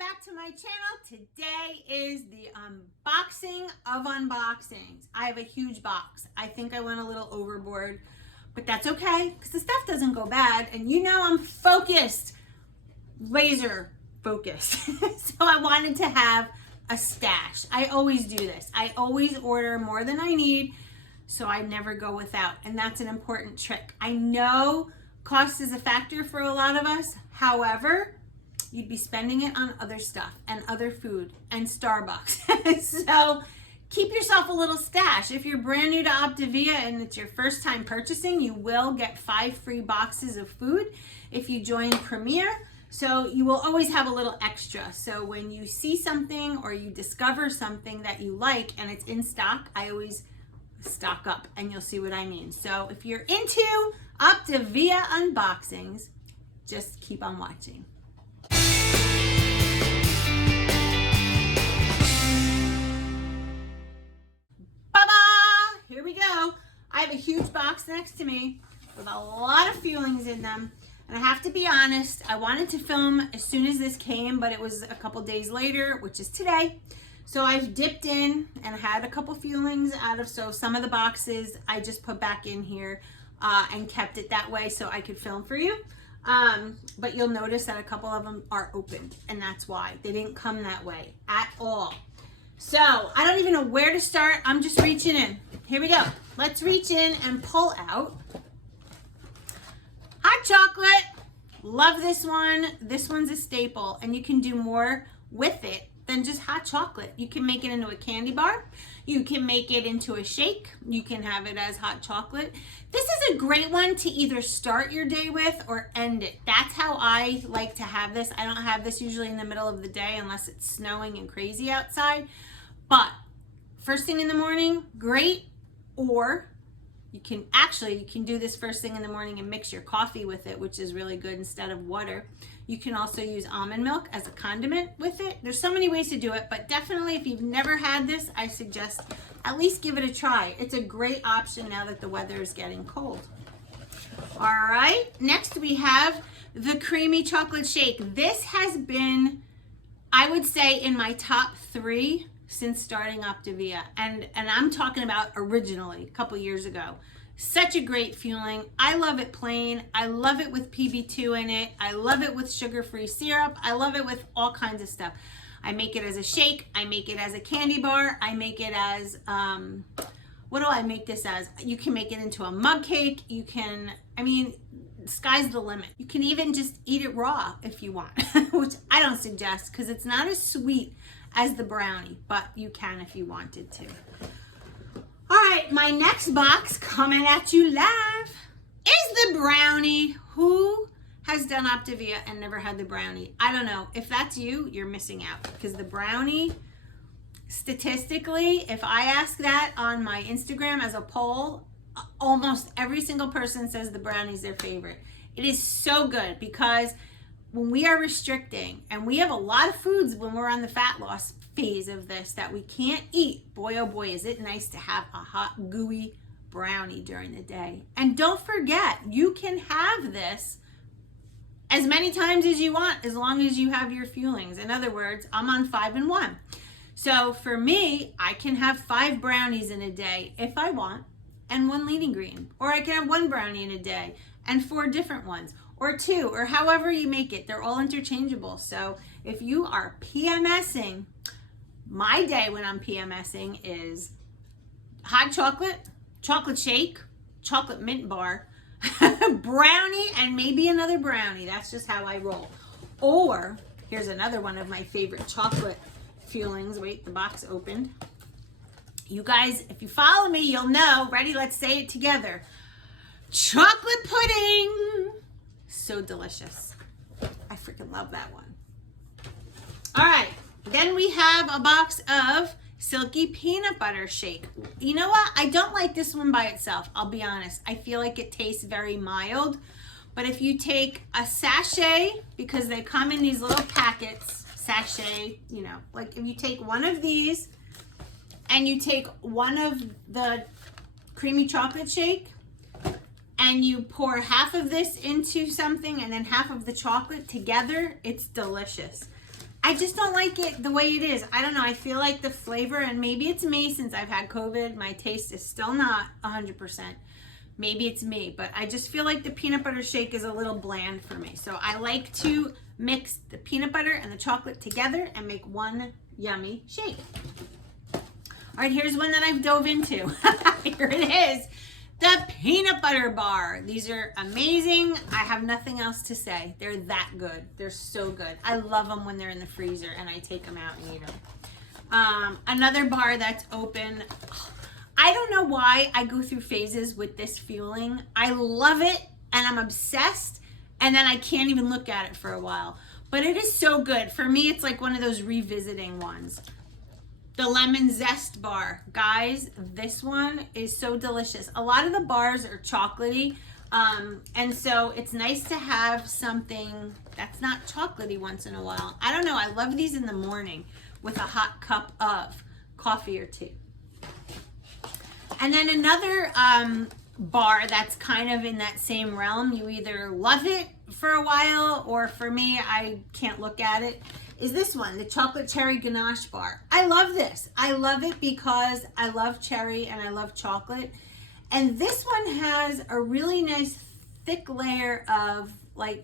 back to my channel. Today is the unboxing of unboxings. I have a huge box. I think I went a little overboard, but that's okay because the stuff doesn't go bad. And you know I'm focused, laser focused. So I wanted to have a stash. I always do this. I always order more than I need, so I never go without. And that's an important trick. I know cost is a factor for a lot of us. However, you'd be spending it on other stuff and other food and Starbucks. So keep yourself a little stash. If you're brand new to Optavia and it's your first time purchasing, you will get 5 free boxes of food if you join Premier. So you will always have a little extra. So when you see something or you discover something that you like and it's in stock, I always stock up and you'll see what I mean. So if you're into Optavia unboxings, just keep on watching. Here we go. I have a huge box next to me with a lot of Fuelings in them. And I have to be honest, I wanted to film as soon as this came, but it was a couple days later, which is today. So I've dipped in and had a couple Fuelings out of, so some of the boxes I just put back in here and kept it that way so I could film for you. But you'll notice that a couple of them are opened, and that's why. They didn't come that way at all. So I don't even know where to start. I'm just reaching in. Here we go. Let's reach in and pull out hot chocolate. Love this one. This one's a staple, and you can do more with it than just hot chocolate. You can make it into a candy bar. You can make it into a shake. You can have it as hot chocolate. This is a great one to either start your day with or end it. That's how I like to have this. I don't have this usually in the middle of the day unless it's snowing and crazy outside. But first thing in the morning, great. Or you can do this first thing in the morning and mix your coffee with it, which is really good instead of water. You can also use almond milk as a condiment with it. There's so many ways to do it, but definitely if you've never had this, I suggest at least give it a try. It's a great option now that the weather is getting cold. All right, next we have the creamy chocolate shake. This has been, I would say, in my top 3 since starting Optavia, and I'm talking about originally a couple years ago. Such a great Fueling. I love it plain. I love it with PB2 in it. I love it with sugar-free syrup. I love it with all kinds of stuff. I make it as a shake. I make it as a candy bar. I make it as, what do I make this as? You can make it into a mug cake. You can, I mean, sky's the limit. You can even just eat it raw if you want, which I don't suggest because it's not as sweet as the brownie, but you can if you wanted to. All right, my next box coming at you live is the brownie. Who has done Optavia and never had the brownie? I don't know. If that's you, you're missing out because the brownie, statistically, if I ask that on my Instagram as a poll, almost every single person says the brownie's their favorite. It is so good because when we are restricting, and we have a lot of foods when we're on the fat loss phase of this that we can't eat, boy oh boy is it nice to have a hot gooey brownie during the day. And don't forget, you can have this as many times as you want as long as you have your Fuelings. In other words, I'm on 5 and 1. So for me, I can have 5 brownies in a day if I want and 1 lean green, or I can have 1 brownie in a day and 4 different ones, or 2, or however you make it. They're all interchangeable. So if you are PMSing, my day when I'm PMSing is hot chocolate, chocolate shake, chocolate mint bar, brownie, and maybe another brownie. That's just how I roll. Or here's another one of my favorite chocolate Fuelings. Wait, the box opened. You guys, if you follow me, you'll know. Ready? Let's say it together. Chocolate pudding. So delicious. I freaking love that one. All right, then we have a box of Silky peanut butter shake. You know what? I don't like this one by itself. I'll be honest. I feel like it tastes very mild. But if you take a sachet, because they come in these little packets, sachet, you know, like if you take one of these and you take one of the creamy chocolate shake and you pour half of this into something and then half of the chocolate together, it's delicious. I just don't like it the way it is. I don't know. I feel like the flavor, and maybe it's me since I've had COVID, my taste is still not 100%. Maybe it's me, but I just feel like the peanut butter shake is a little bland for me. So I like to mix the peanut butter and the chocolate together and make one yummy shake. All right, here's one that I've dove into. Here it is. The peanut butter bar. These are amazing. I have nothing else to say. They're that good. They're so good. I love them when they're in the freezer and I take them out and eat them. Another bar that's open. I don't know why I go through phases with this Fueling. I love it and I'm obsessed, and then I can't even look at it for a while. But it is so good. For me, it's like one of those revisiting ones. The lemon Zest Bar. Guys, this one is so delicious. A lot of the bars are chocolatey, and so it's nice to have something that's not chocolatey once in a while. I don't know, I love these in the morning with a hot cup of coffee or tea. And then another bar that's kind of in that same realm, you either love it for a while, or for me, I can't look at it, is this one, the chocolate cherry ganache bar. I love this. I love it because I love cherry and I love chocolate. And this one has a really nice thick layer of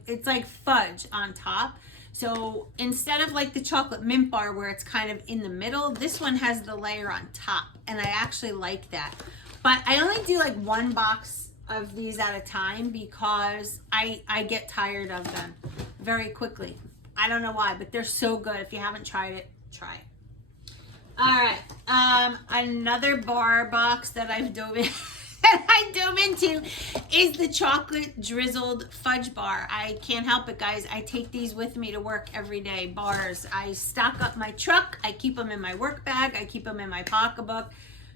it's like fudge on top. So instead of like the chocolate mint bar where it's kind of in the middle, this one has the layer on top, and I actually like that. But I only do like one box of these at a time because I get tired of them very quickly. I don't know why, but they're so good. If you haven't tried it, try it. All right, another bar box that I dove into is the chocolate drizzled fudge bar. I can't help it, guys. I take these with me to work every day. Bars. I stock up my truck. I keep them in my work bag. I keep them in my pocketbook.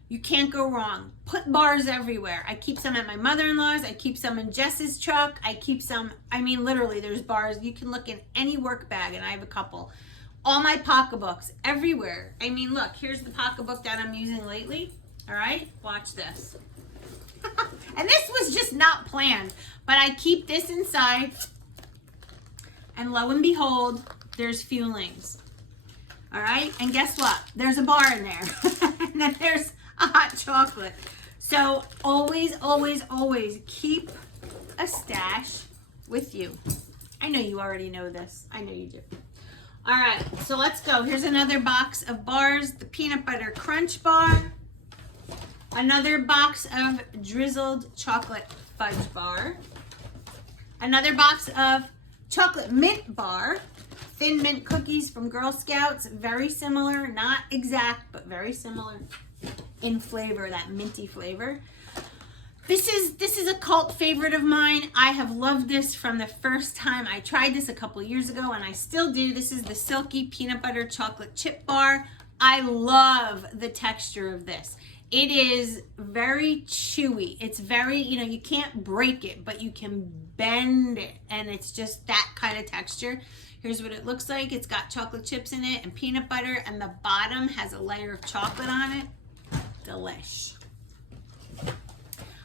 You can't go wrong. Put bars everywhere. I keep some at my mother-in-law's. I keep some in Jess's truck. I keep some, I mean, literally, there's bars. You can look in any work bag, and I have a couple. All my pocketbooks, everywhere. I mean, look, here's the pocketbook that I'm using lately. All right, watch this. And this was just not planned, but I keep this inside, and lo and behold, there's Fuelings. All right, and guess what? There's a bar in there, and then there's a hot chocolate. So always, always, always keep a stash with you. I know you already know this. I know you do. All right, so let's go. Here's another box of bars. The peanut butter crunch bar. Another box of drizzled chocolate fudge bar. Another box of chocolate mint bar. Thin mint cookies from Girl Scouts. Very similar, not exact, but very similar in flavor, that minty flavor. This is a cult favorite of mine. I have loved this from the first time I tried this a couple years ago, and I still do. This is the Silky peanut butter chocolate chip bar. I love the texture of this. It is very chewy. It's very, you can't break it, but you can bend it, and it's just that kind of texture. Here's what it looks like. It's got chocolate chips in it and peanut butter, and the bottom has a layer of chocolate on it. Delish.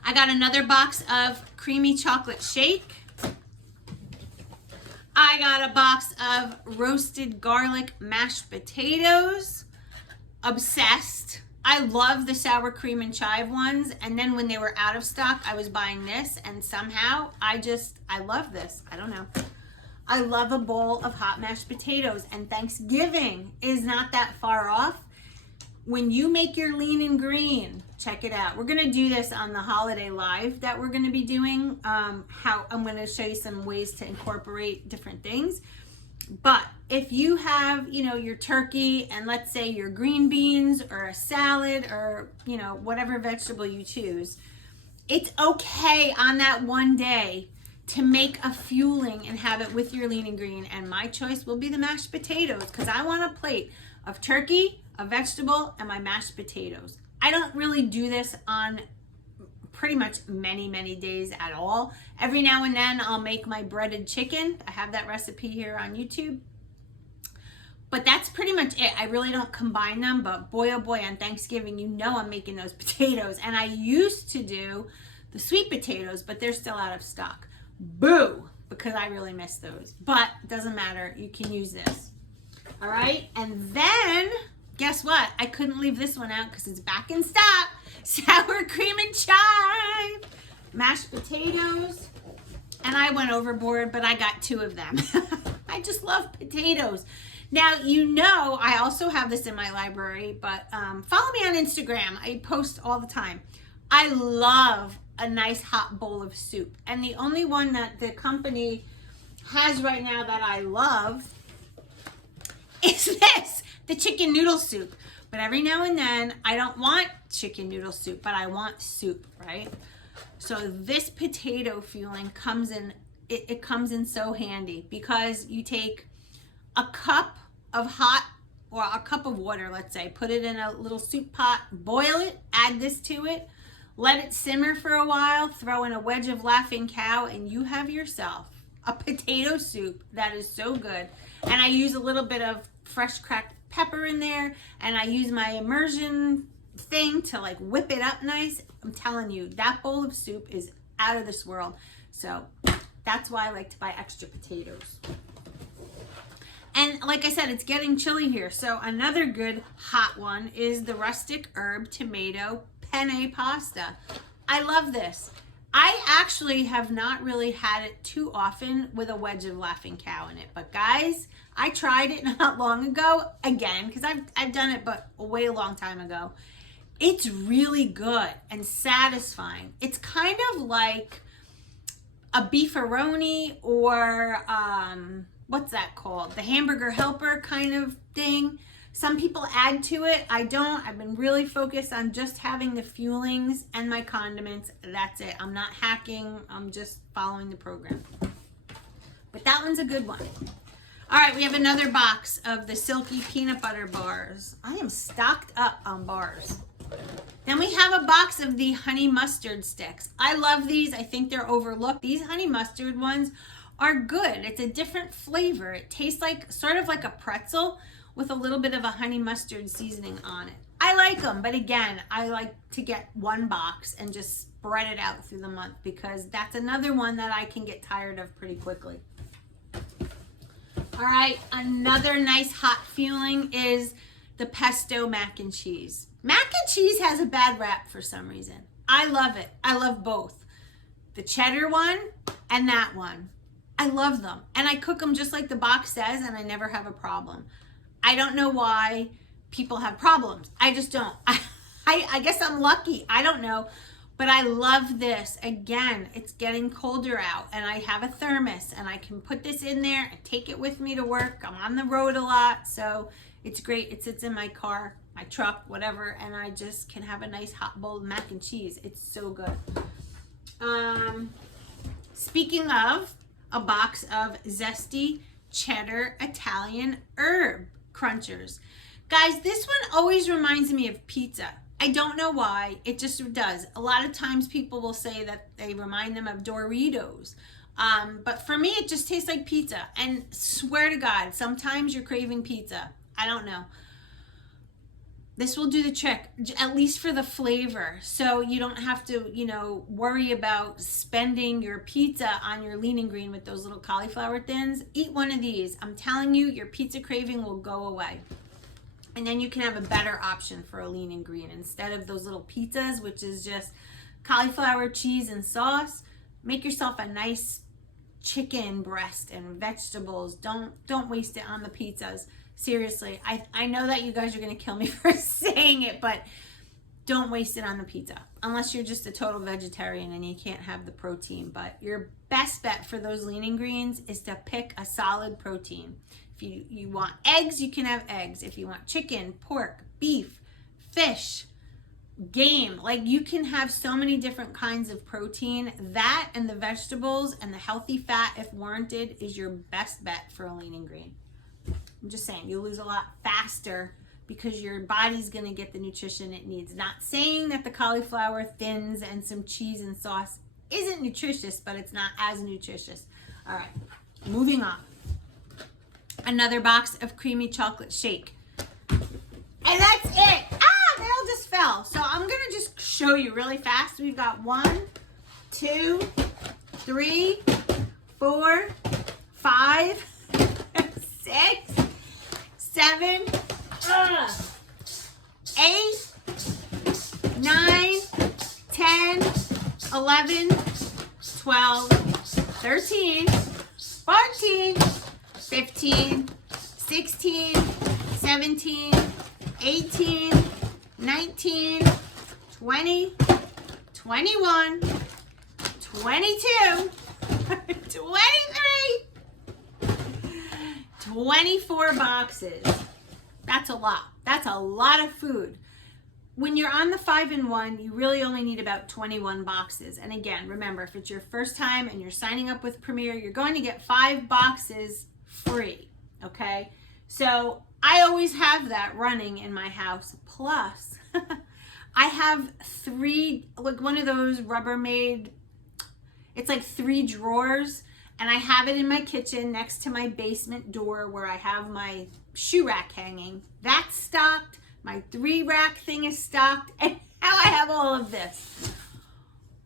I got another box of creamy chocolate shake. I got a box of roasted garlic mashed potatoes. Obsessed. I love the sour cream and chive ones, and then when they were out of stock, I was buying this, and somehow I love this. I don't know. I love a bowl of hot mashed potatoes, and Thanksgiving is not that far off. When you make your lean and green, check it out. We're gonna do this on the holiday live that we're gonna be doing. How I'm gonna show you some ways to incorporate different things. But if you have, your turkey and let's say your green beans or a salad or, whatever vegetable you choose, it's okay on that one day to make a Fueling and have it with your lean and green. And my choice will be the mashed potatoes because I want a plate of turkey, a vegetable, and my mashed potatoes. I don't really do this on pretty much many days at all. Every now and then I'll make my breaded chicken. I have that recipe here on YouTube. But that's pretty much it. I really don't combine them, but boy oh boy, on Thanksgiving, I'm making those potatoes. And I used to do the sweet potatoes, but they're still out of stock. Boo! Because I really miss those. But it doesn't matter. You can use this. All right, and then guess what? I couldn't leave this one out because it's back in stock. Sour cream and chive, mashed potatoes, and I went overboard, but I got 2 of them. I just love potatoes. Now, you know, I also have this in my library, but follow me on Instagram. I post all the time. I love a nice hot bowl of soup, and the only one that the company has right now that I love is this, the chicken noodle soup. But every now and then, I don't want chicken noodle soup, but I want soup, right? So this potato fueling comes in, it comes in so handy because you take a cup of hot, or a cup of water, let's say, put it in a little soup pot, boil it, add this to it, let it simmer for a while, throw in a wedge of Laughing Cow, and you have yourself a potato soup that is so good. And I use a little bit of fresh cracked pepper in there, and I use my immersion thing to like whip it up nice. I'm telling you, that bowl of soup is out of this world. So that's why I like to buy extra potatoes. And like I said, it's getting chilly here. So another good hot one is the Rustic herb tomato penne pasta. I love this. I actually have not really had it too often with a wedge of Laughing Cow in it. But guys, I tried it not long ago again, because I've done it but a way long time ago. It's really good and satisfying. It's kind of like a beefaroni or what's that called? The hamburger helper kind of thing. Some people add to it. I don't. I've been really focused on just having the fuelings and my condiments. That's it. I'm not hacking. I'm just following the program. But that one's a good one. All right, we have another box of the Silky peanut butter bars. I am stocked up on bars. Then we have a box of the honey mustard sticks. I love these. I think they're overlooked. These honey mustard ones are good. It's a different flavor. It tastes like sort of like a pretzel with a little bit of a honey mustard seasoning on it. I like them, but again, I like to get one box and just spread it out through the month because that's another one that I can get tired of pretty quickly. All right, another nice hot fueling is the Pesto Mac and Cheese. Mac and cheese has a bad rap for some reason. I love it. I love both. The cheddar one and that one. I love them. And I cook them just like the box says, and I never have a problem. I don't know why people have problems. I just don't. I guess I'm lucky. I don't know. But I love this. Again, it's getting colder out, and I have a thermos, and I can put this in there and take it with me to work. I'm on the road a lot, so it's great. It sits in my car, my truck, whatever, and I just can have a nice hot bowl of mac and cheese. It's so good. Speaking of, a box of Zesty Cheddar Italian herb crunchers. Guys, this one always reminds me of pizza. I don't know why, it just does. A lot of times people will say that they remind them of Doritos. But for me, it just tastes like pizza. And swear to God, sometimes you're craving pizza. I don't know. This will do the trick, at least for the flavor. So you don't have to, worry about spending your pizza on your lean and green with those little cauliflower thins. Eat one of these. I'm telling you, your pizza craving will go away. And then you can have a better option for a lean and green. Instead of those little pizzas, which is just cauliflower, cheese, and sauce, make yourself a nice chicken breast and vegetables. Don't waste it on the pizzas. Seriously, I know that you guys are going to kill me for saying it, but don't waste it on the pizza. Unless you're just a total vegetarian and you can't have the protein. But your best bet for those lean and greens is to pick a solid protein. If you want eggs, you can have eggs. If you want chicken, pork, beef, fish, game, like you can have so many different kinds of protein. That and the vegetables and the healthy fat, if warranted, is your best bet for a lean and green. I'm just saying, you'll lose a lot faster because your body's going to get the nutrition it needs. Not saying that the cauliflower thins and some cheese and sauce isn't nutritious, but it's not as nutritious. All right, moving on. Another box of creamy chocolate shake. And that's it. They all just fell. So I'm going to just show you really fast. We've got 1, 2, 3, 4, 5, 6, 7, 8, 9, 10, 11, 12, 13, 14, 15, 16, 17, 18, 19, 20, 21, 22, 23, 24 boxes. That's a lot. That's a lot of food. When you're on the 5-in-1, you really only need about 21 boxes. And again, remember, if it's your first time and you're signing up with Premier, you're going to get 5 boxes free, okay? So I always have that running in my house. Plus, I have 3, like one of those Rubbermaid, it's like 3 drawers, and I have it in my kitchen next to my basement door where I have my shoe rack hanging. That's stocked. My 3-rack thing is stocked, and now I have all of this.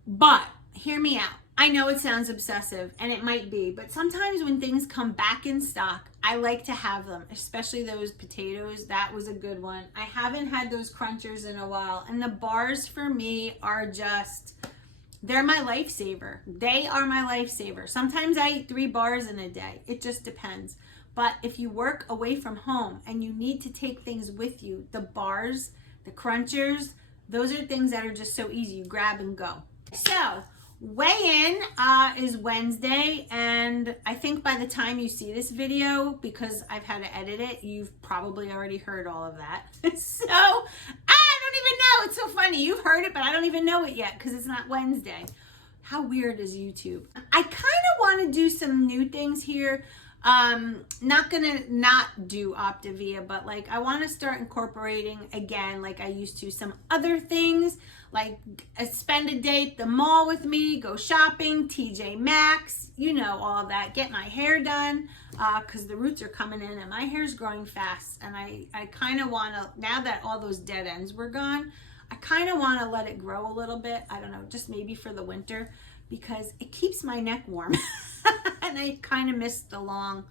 But hear me out. I know it sounds obsessive, and it might be, but sometimes when things come back in stock, I like to have them, especially those potatoes. That was a good one. I haven't had those crunchers in a while, and the bars for me are just, they're my lifesaver. They are my lifesaver. Sometimes I eat 3 bars in a day. It just depends. But if you work away from home and you need to take things with you, the bars, the crunchers, those are things that are just so easy. You grab and go. So weigh-in is Wednesday, and I think by the time you see this video, because I've had to edit it, you've probably already heard all of that. So I don't even know. It's so funny. You've heard it, but I don't even know it yet because it's not Wednesday. How weird is YouTube? I kind of want to do some new things here. Not gonna not do Optavia, but like I want to start incorporating again, like I used to, some other things, like spend a day at the mall with me, go shopping, TJ Maxx, you know, all of that, get my hair done, because the roots are coming in and my hair's growing fast, and I kind of want to, now that all those dead ends were gone, I kind of want to let it grow a little bit. I don't know, just maybe for the winter, because it keeps my neck warm. And I kind of missed the long,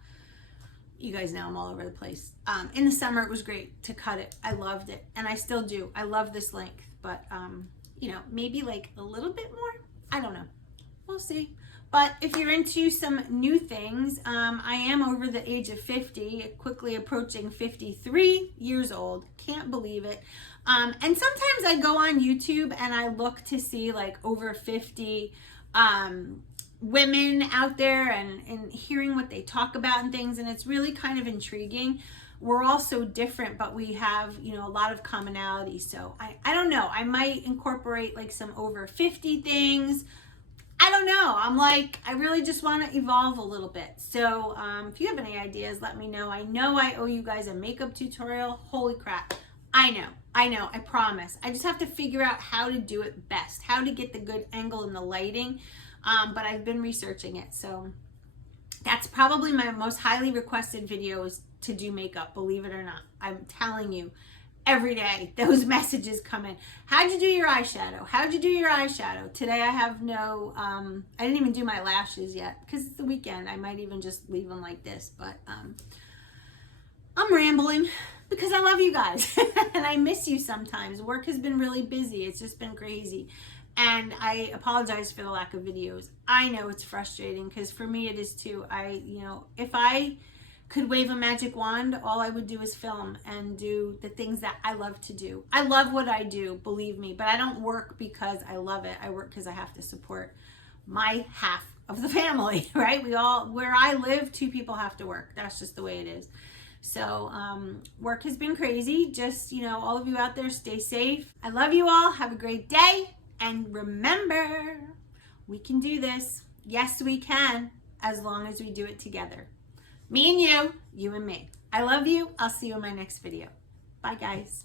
you guys know I'm all over the place. In the summer, it was great to cut it. I loved it, and I still do. I love this length, but you know, maybe like a little bit more. I don't know. We'll see. But if you're into some new things, I am over the age of 50, quickly approaching 53 years old. Can't believe it. And sometimes I go on YouTube and I look to see like over 50 women out there and hearing what they talk about and things, and it's really kind of intriguing. We're all so different, but we have, you know, a lot of commonality. So I don't know, I might incorporate like some over 50 things. I don't know. I'm like, I really just want to evolve a little bit. So if you have any ideas, let me know. I know I owe you guys a makeup tutorial. Holy crap. I know, I promise. I just have to figure out how to do it best, how to get the good angle and the lighting. But I've been researching it. So that's probably my most highly requested video, is to do makeup, believe it or not. I'm telling you, every day those messages come in. How'd you do your eyeshadow? How'd you do your eyeshadow? Today I have no, I didn't even do my lashes yet because it's the weekend. I might even just leave them like this, but I'm rambling because I love you guys and I miss you sometimes. Work has been really busy. It's just been crazy. And I apologize for the lack of videos. I know it's frustrating because for me it is too. You know, if I could wave a magic wand, all I would do is film and do the things that I love to do. I love what I do, believe me, but I don't work because I love it. I work because I have to support my half of the family, right? Where I live, 2 people have to work. That's just the way it is. So work has been crazy. Just, you know, all of you out there, stay safe. I love you all. Have a great day. And remember, we can do this. Yes, we can, as long as we do it together. Me and you and me. I love you. I'll see you in my next video. Bye, guys.